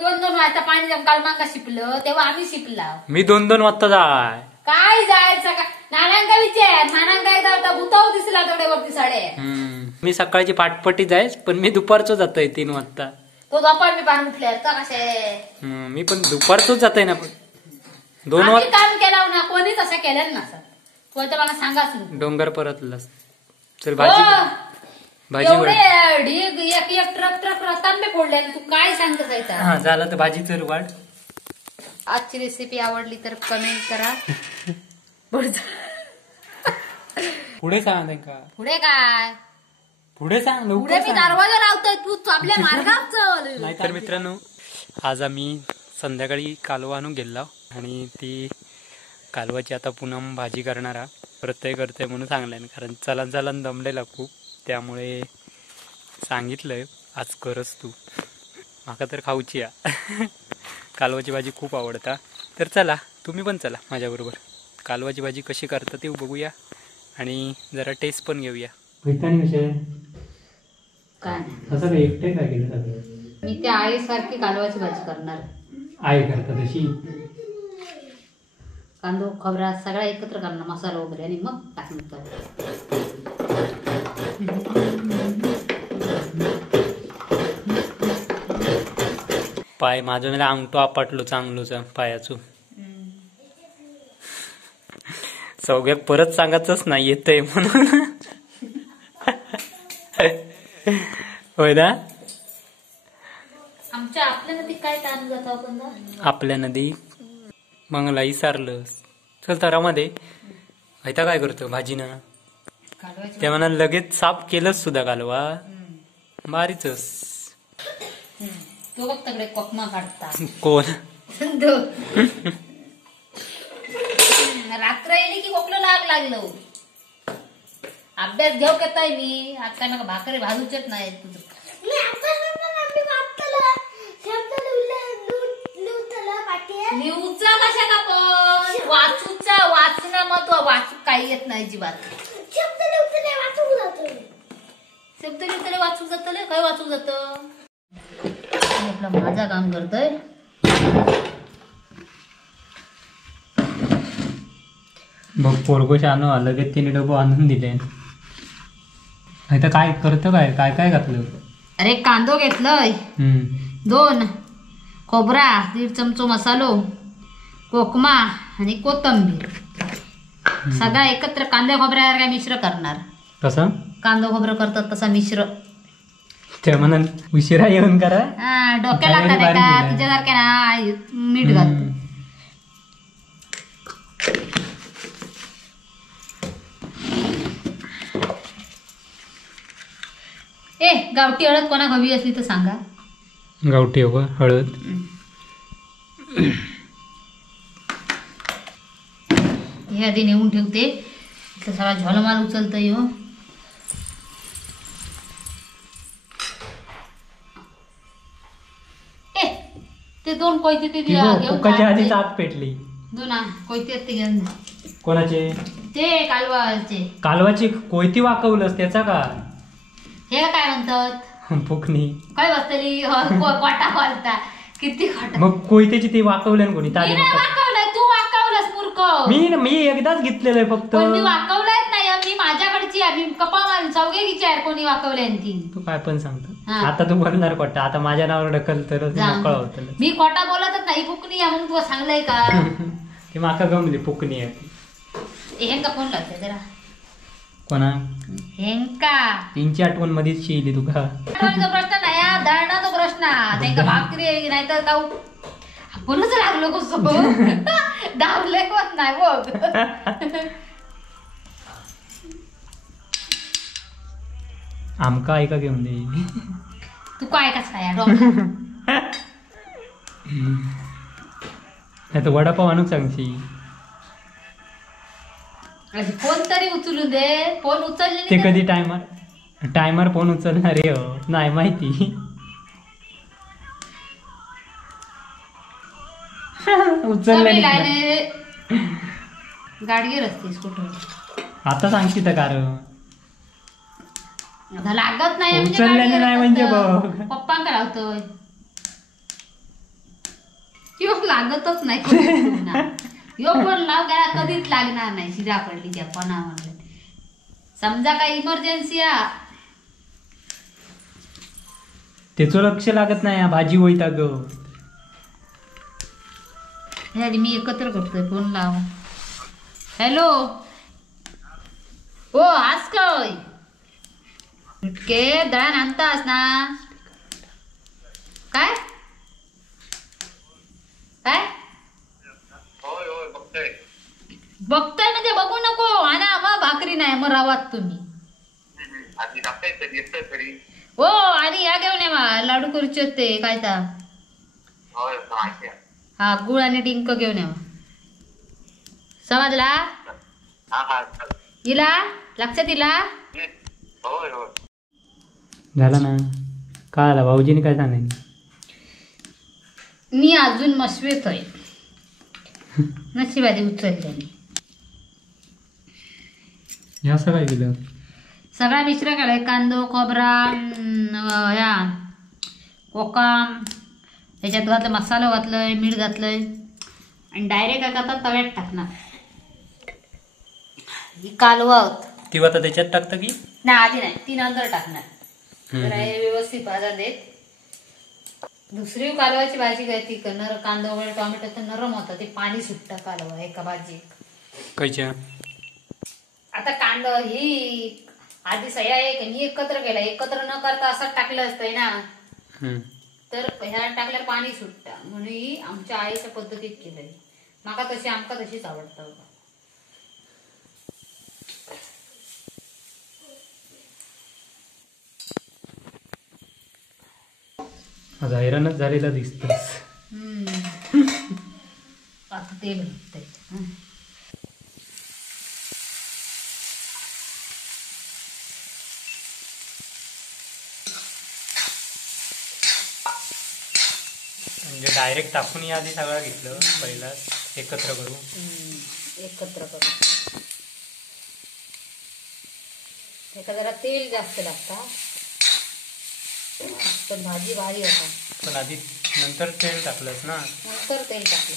2-2 वाजता पाणी काल मागा शिपलं तेव्हा आम्ही शिपला. मी 2-2 वाजता जाय काय जायचं का नानांका विचार नानांका एकदा होता भूताव दिसला तेवढ्यावरती साडे. मी सकाळची पाटपटी जायच पण मी दुपारचं जातोय 3 वाजता. तो दुपार मी पाणी उठले कसे मी पण दुपारचंच जातोय ना. पण 2 वाजता काम केलं ना कोणीच असं केलं ना सर. कोणतं मला सांगाच डोंगर परतलास. चल भाजी भाजी एवढे ढीग एक ट्रक तांबे फोडले तू काय सांगत जायचं. हा झालं तर भाजी चल वाढ. आजची रेसिपी आवडली तर कमेंट करा. पुढे सांग का पुढे काय पुढे सांग पुढे मी दरवाजा लावतोय तू आपल्या मार्गात चल. तर मित्रांनो आज आम्ही संध्याकाळी कालवा आणून गेलो आणि ती कालवाची आता पुन्हा भाजी करणारा प्रत्यय करते म्हणून सांगलाय. कारण चलन दमलेला खूप त्यामुळे सांगितलंय आज करस तू. माका तर खाऊची या कालवाची भाजी खूप आवडता. तर चला तुम्ही पण चला माझ्याबरोबर कालवाची भाजी कशी करतात ते बघूया आणि जरा टेस्ट पण घेऊया. काय असं काय एकटे काय केलं सगळं. मी त्या आईसारखी कालवाची भाजी करणार. आई करता तशी कांदो खोबरा सगळा एकत्र करणार मसाला वगैरे आणि मग टाकणार. पाय माझं मला अंगठो आपटलो चांगलोच पायाचो. सगळ्यात परत सांगायचंच नाही येतंय म्हणून. होय ना. आमच्या आपल्या नदी काय काम जात आपण आपल्या नदी मंगला विसारलं चल तरामध्ये आता काय करतो भाजीनं ते म्हणा लगेच साफ केलंच सुद्धा कालवा बारीच. तो बघ तकडे कोकमा काढता कोण रात्र येणे की खोकलं लागलं. अभ्यास घेऊ करताय मी आज काय मला भाकरी भाजूचेच नाही तुझं. लिहूचा कशा का पण वाचूचा वाचणं महत्व वाचू काही येत नाही जीवात. शब्द लिहितले वाचू जातले काय वाचू जात आपला माझा काम करतोय. बघ पोरगो शानो लगेच 3 डबो आणून दिले. आता काय करतं काय काय काय घातलं. अरे कांदो घेतलंय 2 खोबरा 1.5 चमचो मसालो कोकमा आणि कोथंबीर सगळा एकत्र कांद्या खोबऱ्यावर काय मिश्र करणार. कसं कांदा खोबरं करतात तसा मिश्र त्या म्हणून उशिरा येऊन करा. डोक्याला लागतात का तुझ्यासारख्या ना मीठ घालतो. गावठी हळद कोणा हवी असली तर सांगा. गावठी हो हळद हे आधी नेऊन ठेवते सगळा झोलमाल उचलत येऊ. ते 2 कोयते ते आधी ताप पेटली 2 कोयते ते घेऊन कोणाचे ते कालवाची कोयती वाकवलंस त्याचा का हे काय म्हणतात फुकणी काय बसतली कोटा बोलता किती खोटा. मग कोयत्याची ते वाकवलं कोणी वाकवलंय तू वाकवलंस मूर्ख. मी एकदाच घेतलेलं आहे फक्त. मी वाकवलंच नाही मी माझ्याकडची आम्ही कपा मारून चौघे विचार कोणी वाकवले ती. तू काय पण सांगतो आता तू बोलणार कोटा आता माझ्या नावावर ढकल तर होत. मी कोटा बोलतच नाही फुकणी आहे म्हणून तुला सांगलंय का. ते माका गमली फुकणी आहे. हेंका फोन लागतोय जरा कोणा हेंका 3ची आठवण मध्येच शिली तुका. प्रश्न नाही दळणाचा प्रश्न त्यांना भाकरी नाही तर काऊ आपणच लागलो कसो धावले पण नाही बघ. आमका ऐका घेऊन दे तू काय कसा नाही तर वडापाव आणून सांगशी. फोन तरी उचलून दे. फोन उचलले ते कधी टायमर फोन उचलणार रे नाही माहिती. उचलले गाडगे रस्ते स्कूटर आता सांगशी तर कारण लागत नाही उचलल्याने नाही म्हणजे बघ पप्पांका लावतोय लागतच नाही कधीच. यो पण लाव काय कधीच लागणार नाही. शिरा पडली त्या पणावर समजा काय इमर्जन्सी त्याचं लक्ष लागत नाही भाजी होईत ग. मी एकत्र करतोय फोन लाव. हॅलो हो आज काय के दळण आणतास ना काय काय बघताय म्हणजे बघू नको आणा मग भाकरी नाही मग रावात तुम्ही हो आणि या घेऊन ये मा लाडू करूचे होते काय ता हा गुळ आणि डिंक घेऊन या समजला इला लक्षात इला झाला ना काय आला भाऊजीने काय सांगितलं. मी अजून मस्वेत आहे नशिबादी उचलल्याने हे असं काय केलं सगळा मिश्र केलाय कांदो खोबरा या कोकम त्याच्यात घातलं मसाला घातलंय मीठ घातलंय आणि डायरेक्ट आता तव्यात टाकणार. ही कालवा ती आता त्याच्यात टाकतं की नाही आधी नाही ती नंतर टाकणार. तर हे व्यवस्थित भाजा देत. दुसरी कालवाची भाजी काय ती कांदा वगैरे टोमॅटो तर नरम होता ते पाणी सुटतं कालवा एका भाजी कशा आता कांदा ही आधी सह्या एक मी एकत्र केला एकत्र न करता असं टाकलं असतंय ना तर ह्या टाकल्यावर पाणी सुटतं म्हणून ही आमच्या आईच्या पद्धतीत केलंय. माका तशी आमका तशीच आवडतं. आज हैराणच झालेला दिसतोस. आता तेल होतंय म्हणजे डायरेक्ट टाकून या आधी सगळं घेतलं पहिला एकत्र करू एका जरा तेल जास्त लागतं पण भाजी भारी होता. पण आधी नंतर तेल टाकलंस ना नंतर तेल टाकलं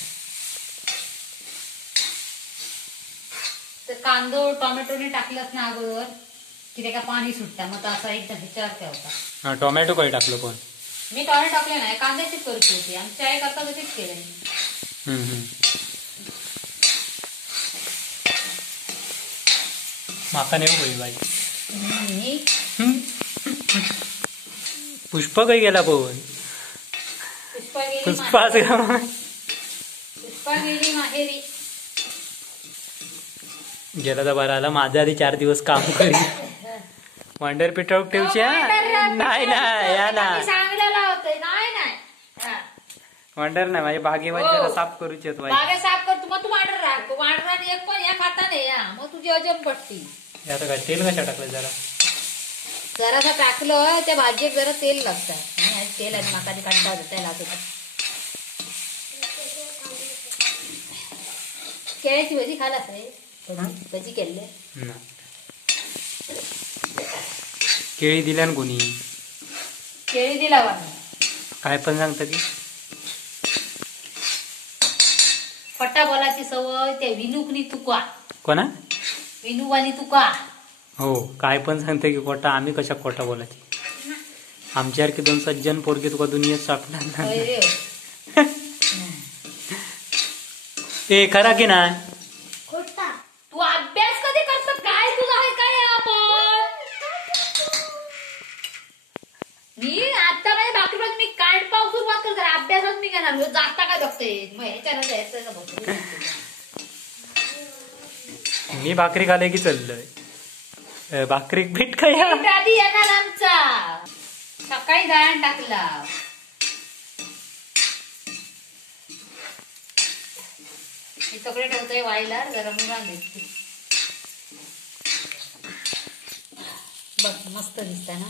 तर कांदो टोमॅटोने टाकलंस ना अगोदर की ते का पाणी सुटतं मग असा एकदा विचार होता. हा टोमॅटो काही टाकलं पण मी टोमॅटो टाकले नाही कांद्याचीच करूची होती आमची आई करता तशीच केलं. माका नाही होई बाई पुष्पा काही गेला पवन पुष्पा गेली माहेरी गेला तर बरं आला. माझ्या आधी 4 दिवस काम करी वंडर पेट्रोल ठेवच्या नाही या ना वंडर नाही माझ्या बागेमध्ये जरा साफ करूचे बागे साफ कर मग तू वांडर राह वांडर एक पण या खाता नाही मग तुझी अजब पडती. आता काय तेल कशा टाकलं जरासा टाकलं त्या भाजीत जरा तेल लागतं तेल आणि माका कंटाळ त्याला केळ्याची भजी खालास रे भजी केले केळी दिल्या ना कोणी केळी दिला काय पण सांगतं की पट्टा बोलाची सवय त्या विनूकनी तुका कोणा विनूवानी तुका हो काय पण सांगते की खोटा आम्ही कशा खोटा बोलायची आमच्यासारखे 2 सज्जन पोरगे तुका दुनियेत सापडणार नाही. ते खरा की नाही तू अभ्यास कधी करतो काय तुझा आहे काय आपण मी आता माझ्या भाकरीमध्ये मी कांड पाव सुरुवात करतो अभ्यासात मी घेणार जाता काय बघते मग ह्याच्यानं बघतो मी भाकरी खाले की चाललंय भाकरी पीठ काय आधी येणार आमचा सकाळी दळण टाकला हे सगळे ठेवतोय वाईला जरा मुगान दिसते बघ मस्त दिसत ना.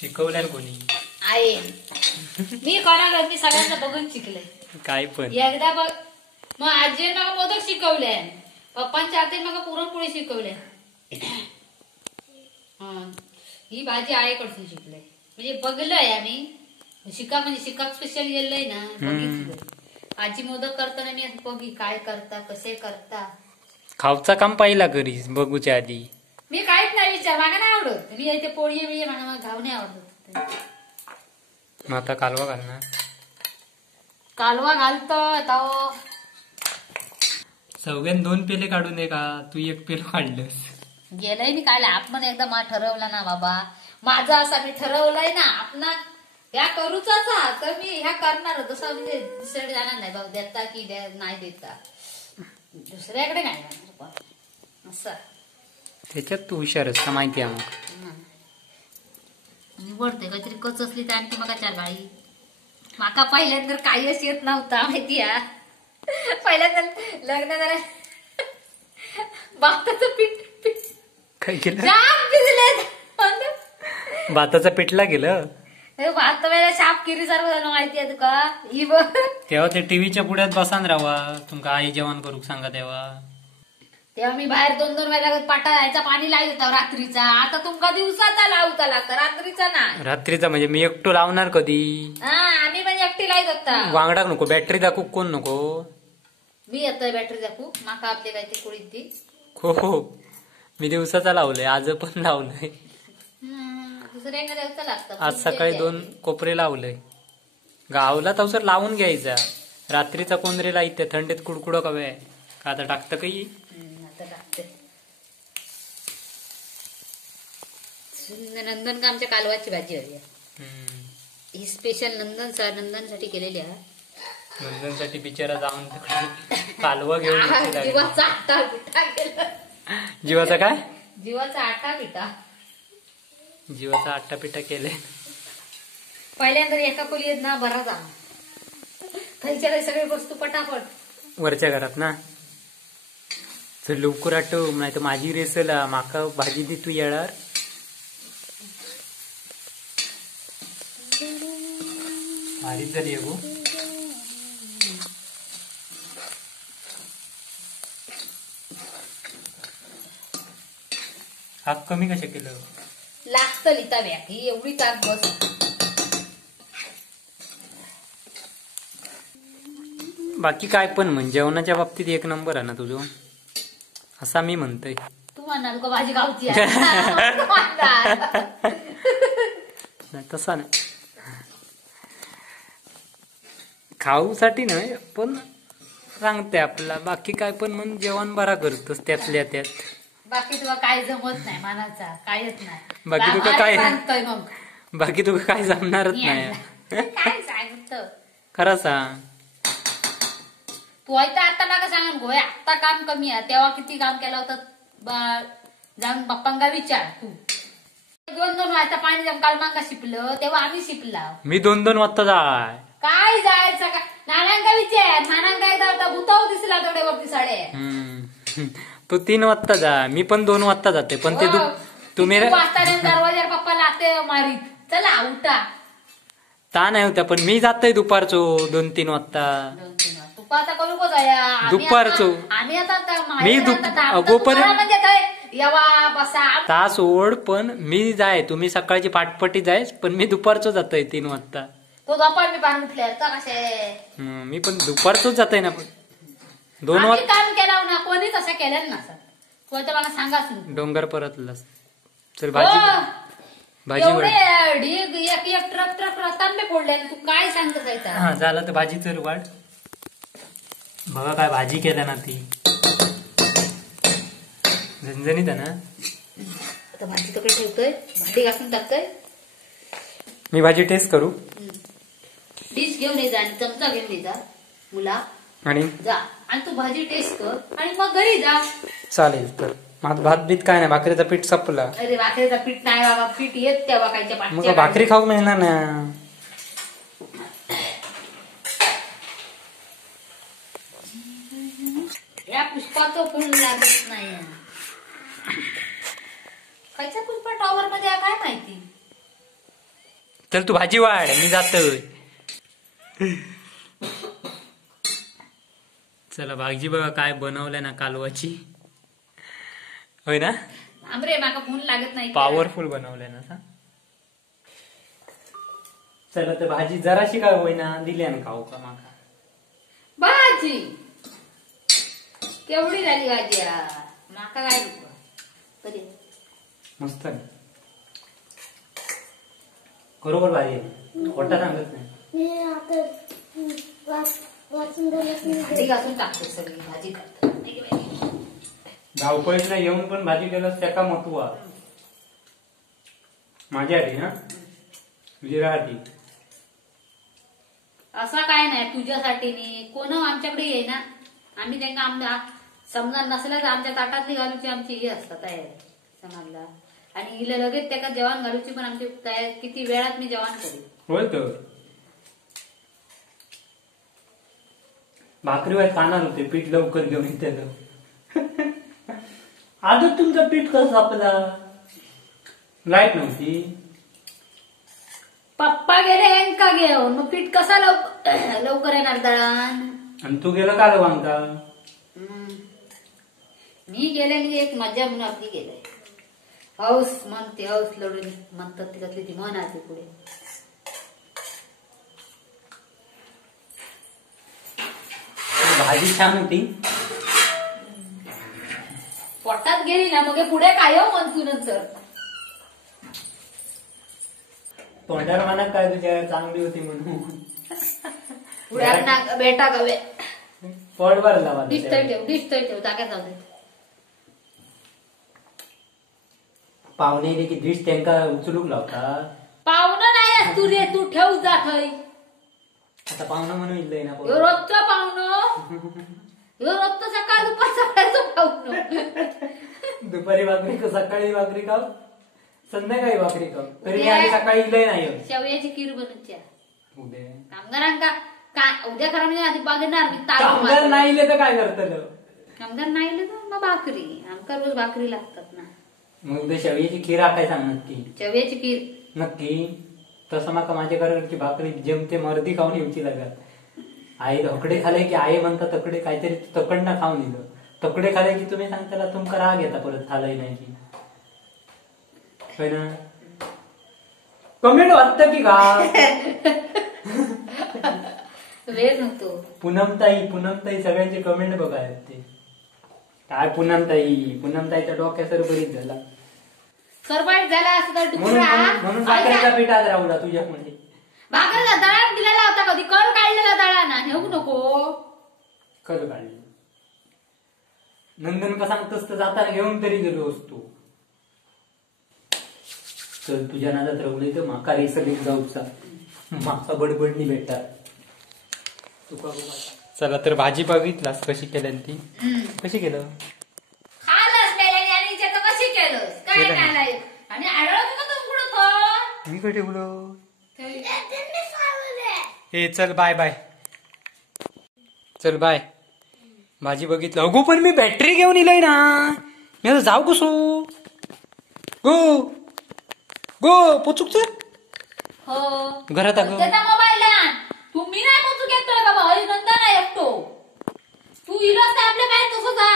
शिकवल्या कोणी आहे मी कोणाला मी सगळ्यांना बघून शिकले काय पण एकदा बघ मग आजीने मला मोदक शिकवले पप्पांच्या हातीने मला पुरणपोळी शिकवल्या ही भाजी आईकडसून शिकलोय म्हणजे बघलोय आम्ही शिकाक म्हणजे शिकाक स्पेशल गेलोय ना बघितलं आजी मोदक करताना मी बघी काय करता कसे करता खावचा काम पाहिला करीस बघूच्या आधी मी काहीच नाही विचार मला नाही आवडत मी इथे पोळी बिळी मला घाव नाही आवडत मग आता कालवा घालणार कालवा घालतो सगळ्यान 2 पेले काढून दे का तू 1 पेलो काढलंस गेलंय मी काल आपण एकदा ठरवलं ना बाबा माझा असा मी ठरवलंय ना आपण ह्या करूचाच तर मी ह्या करणार जसं म्हणजे दुसऱ्याकडे जाणार नाही बाबा देता की नाही देता दुसऱ्याकडे नाही जाणार असं त्याच्यात तू हुशार का माहिती आहे मग निवडते काहीतरी कच असली तर आणखी मग चार गाळी माका पहिल्यांदा काहीच येत नव्हता माहिती आहे पहिल्यांदा लग्न झालं भाताचं पीठ काय केलं शाप भिजले भाताचा पिठला गेलं भात वेळेला शाप किरी सर्व झालं माहिती आहे तुका ही बघ तेव्हा ते टीव्हीच्या पुढ्यात बसान राहा तुमका आई जेवण करूक सांगा तेव्हा मी बाहेर 2-2 वेळा पाटा यायचा पाणी लावत होता रात्रीचा आता तुमका दिवसाचा लावता लागतं रात्रीचा नाही रात्रीचा म्हणजे मी एकटो लावणार कधी आम्ही म्हणजे एकटी लाईत होता वांगडाक नको बॅटरी दाखवू कोण नको मी येतोय बॅटरी दाखवू माका आपले काय ते कुळीत ती हो मी दिवसाचा लावलंय आज पण लावलंय दुसऱ्या दिवसा लागतं आज सकाळी 2 कोपरे लावलंय गावला तवसर लावून घ्यायचा रात्रीचा कोंदरेला इथे थंडीत कुडकुड कवे का आता टाकतं काही आता टाकते नंदन का आमच्या कालवाची भाजी हवी ही स्पेशल नंदनसाठी केलेली आहे नंदनसाठी बिचारा जाऊन कालवा घेऊन जीवाचा आटा पिठा केला जीवाचा काय जीवाचा आटा पिठा जीवाचा आट्टा पिठा केलाय पहिल्यांदा एका खोलीत ना बरा जा खायच्या सगळे वस्तू पटापट वरच्या घरात ना तर लवकर आठव नाही तर माझी रेसला माका भाजी दे तू येणार भारीच झाली गो हाक कमी कशा केलं लागतं लिता बॅग ही एवढी ताक बस बाकी काय पण म्हण जेवणाच्या बाबतीत 1 नंबर आहे ना तुझं असा मी म्हणतोय तू म्हणाल का भाजी गावची नाही तसा नाही खाऊसाठी नाही पण सांगते आपला बाकी काय पण म्हण जेवण बरा करतोस त्यातल्या त्यात बाकी तुला काय जमत नाही मनाचा कायच नाही बाकी तुका काय मग बाकी तुका काय जमणारच नाही काय सांगत खरं सांग तू आता नका सांगा गोय आता काम कमी आहे तेव्हा किती काम केलं होतं जाऊन बाप्पांगा विचार तू 2-2 वाजता पाणी जाऊन काल मांगा शिपलं तेव्हा आम्ही शिपला मी 2-2 वाजता जाय काय जायचं का नानांका विचार नानांका एकदा होता भूताव दिसला तेवढ्या वरती साडे तू 3 वाजता जा मी पण 2 वाजता जाते पण ते तुम्ही वाजता दरवाजार पप्पा लागते मारीत चला उठा ता नाही होत्या पण मी जातोय दुपारचो 2-3 वाजता आता करू को जाया दुपारचो आम्ही आता मी गोपर्यंत म्हणजे काय येवा बसा तास ओढ पण मी जाय तुम्ही सकाळची पाटपटी जायस पण मी दुपारचो जातोय 3 वाजता तो दुपार मी पाणी उठले कसे मी पण दुपारचोच जातोय ना पण 2 वाजता काम केलं ना कोणीच असं केलं ना सर कोणतं मला सांगाच डोंगर परतलास चल भाजी भाजी एवढे ढीग एक ट्रक रस्तांबे फोडले तू काय सांगत जायचं हा झालं तर भाजी चल वाढ बघा काय भाजी केल्या ना ती झणझणीत आहे ना आता भाजी तकडे ठेवतोय भांडी घासून टाकतोय मी भाजी टेस्ट करू डिश घेऊन ये जा आणि चमचा घेऊन ये जा मुला आणि जा आणि तू भाजी टेस्ट कर आणि मग घरी जा चालेल तर भात बीत काय नाही भाकरीचं पीठ संपलं अरे भाकरीचा पीठ नाही बाबा पीठ येत तेव्हा कायच्या मग भाकरी खाऊ मिळणार ना या पुष्पाचं फुल लागत नाही खायच्या पुष्पा टॉवर मध्ये काय माहिती चल तू भाजी वाढ मी जातोय चला भाजी बघा काय बनवलंय ना कालवाची होय ना आमरे माका फोन लागत नाही. पॉवरफुल बनवलंय ना सा. चला तर भाजी जराशी काय होईना दिली ना खाऊ का माका. भाजी केवढी झाली भाजी माका काय नको मस्त आहे. बरोबर भाजी खोटा सांगत नाही. भाजी घासून टाकतो सगळी भाजी करतो. धावपळीला येऊन पण भाजी केलं त्याका महत्व माझ्यासाठी ना विरासाठी. असा काय नाही तुझ्यासाठी नाही कोण आमच्याकडे ये ना आम्ही त्यांना समजा नसल्या तर आमच्या ताटातली घालूची आमची ही असतात तयारी समजला. आणि हिला लगेच त्याला जेवण घालूची पण आमची तयारी किती वेळात मी जेवण करेन. होय तर भाकरीवर खाणार होते पीठ लवकर घेऊन येते. आजच तुमचं पीठ कसं आपला लाईट नव्हती. पप्पा गेले का घेऊन मग पीठ कसा लवकर येणार दळण. आणि तू गेला का वांगा. मी गेलेली एक मजा म्हणून आपली गेले हौस म्हणते हौस लढून म्हणतात त्यातली ती म्हण आहे पुढे. भाजी छान होती. पोटात गेली ना मग पुढे काय हो म्हणतो नंतर. तोंडाला म्हणा काय तुझ्या चांगली होती म्हणून पुढे बेटा गवे पोट भरला. डिश ठेव जाग्यात जाऊ दे. पाहुणे की डिश त्यांका उचलूक लावता. पाहुणं नाही तू रे तू ठेव जा थय. आता पाहुणं म्हणून इल्लय ना रोजचं पाहुणं रोजचं सकाळ दुपार सकाळचं पाहुणं. दुपारी भाकरी का सकाळी भाकरी खाव संध्याकाळी भाकरी खाव तरी आधी सकाळी इल्लय नाही. शेवयाची खीर बनवच्या उद्या कामगारांका उद्या खरा म्हणजे आधी बघणार मी कामगार नाही इले तर काय करत. कामगार नाही इले तर मग भाकरी आमका रोज भाकरी लागतात ना. मग उद्या शेवयाची खीर काय सांग नक्की. शेवयाची खीर नक्की तसं माका माझ्या घराची भाकरी जेमते मर्दी खाऊन येऊची लागत. आई तकडे खाले की आई म्हणता तकडे काहीतरी तकडनं खाऊन दिलं. तकडे खाले की तुम्ही सांगताला तुमका राग येता परत खालाय नाही की होय ना. कमेंट वाटतं की का वेळ नव्हतो. पूनमताई सगळ्यांचे कमेंट बघाय ते काय पूनमताईच्या डोक्या सर बरीच झाला. सरबाईट झाला असं तर म्हणून भाकरीचा पिठात राहूला तुझ्यामध्ये. भाकरीचा दळा दिलेला होता कधी कळ काढलेला दळा ना घेऊ नको. कळ काढले नंदन का सांगतोस तर जाताना घेऊन तरी गेलो असतो. चल तुझ्या नादात राहुले तर माका रेसर जाऊचा माका बडबडणी भेटतात. चला तर भाजी बघितलास कशी केली ती. कशी केलं खालच आणि कशी केलंस काय नाही आणि आढळत का तुम मी कुठे बोलो. हे चल बाय बाय. चल बाय. भाजी बघितलं अगो पण मी बॅटरी घेऊन इलय ना. मी आता जाऊ कसो गो गो पोचूक चल हो घरात अगं मोबाईल तुम्ही नाही पोचू घेतोय बाबा हरिनंदन नाही एकतो तू इलोस आपल्या काय तसं जा.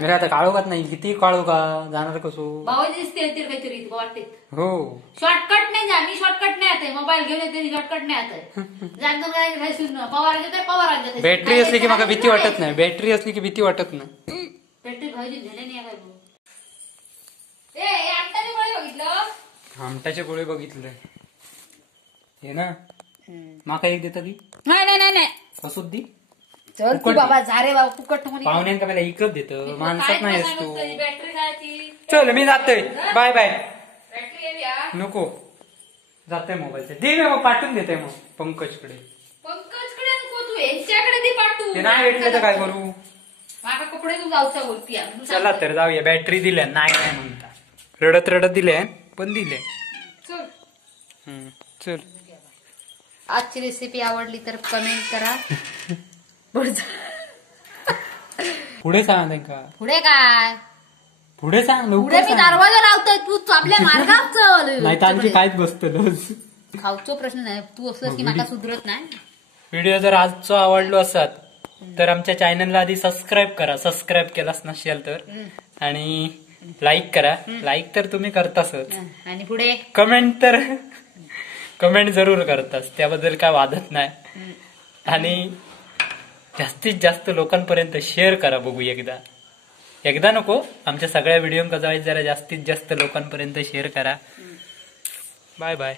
मी आता काळोखात नाही किती काळो का जाणार कसो. भाऊ दिसते काहीतरी वाटते. हो शॉर्टकट नाही जा मी शॉर्टकट नाही येते मोबाईल घेऊन येते शॉर्टकट नाही येत. पवार बॅटरी असली की मला भीती वाटत नाही. बॅटरी असली की भीती वाटत नाही. बॅटरी भाऊजी झाले नाही काय आमटाचे गोळे बघितलं. आमटाचे गोळे बघितले हे ना. माका एक देता की नाही कसोत दी. चल तू बाबा झारे बाबा फुकट पाहुण्यांका मला इकत देतं माणसात नाही असतो. बॅटरी जायची. चल मी जातोय बाय बाय. बॅटरी नको जातोय मोबाईलचे दे मग पाठवून देते मग पंकजकडे. पंकजकडे नको तू यांच्याकडे दे पाठवू. ते नाही भेटले तर काय करू. माझा कपडे तू जाऊचा बोलती. चला तर जाऊया. बॅटरी दिल्या नाही म्हणता रडत रडत दिले पण दिले. चल आजची रेसिपी आवडली तर कमेंट करा. पुढे सांग का पुढे काय पुढे सांग पुढे मी दरवाजा लावतोय तू आपल्या मार्गात चल. नाही तर आणखी काहीच बसतो खाऊचो प्रश्न नाही तू असलं की मला सुधरत नाही. व्हिडिओ जर आजचो आवडलो असत तर आमच्या चॅनलला आधी सबस्क्राईब करा. सबस्क्राईब केलाच नसेल तर आणि लाईक करा. लाईक तर तुम्ही करताच. आणि पुढे कमेंट जरूर करताच, त्याबद्दल काय वादत नाही. आणि जास्तीत जास्त लोकांपर्यंत शेअर करा. बघू एकदा नको, आमच्या सगळ्या व्हिडिओ कसं जरा जास्तीत जास्त लोकांपर्यंत शेअर करा. Bye bye.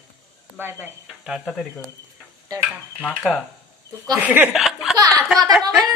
Bye bye. टाटा तरी कर. टाटा. माका तुका आता मोबाईल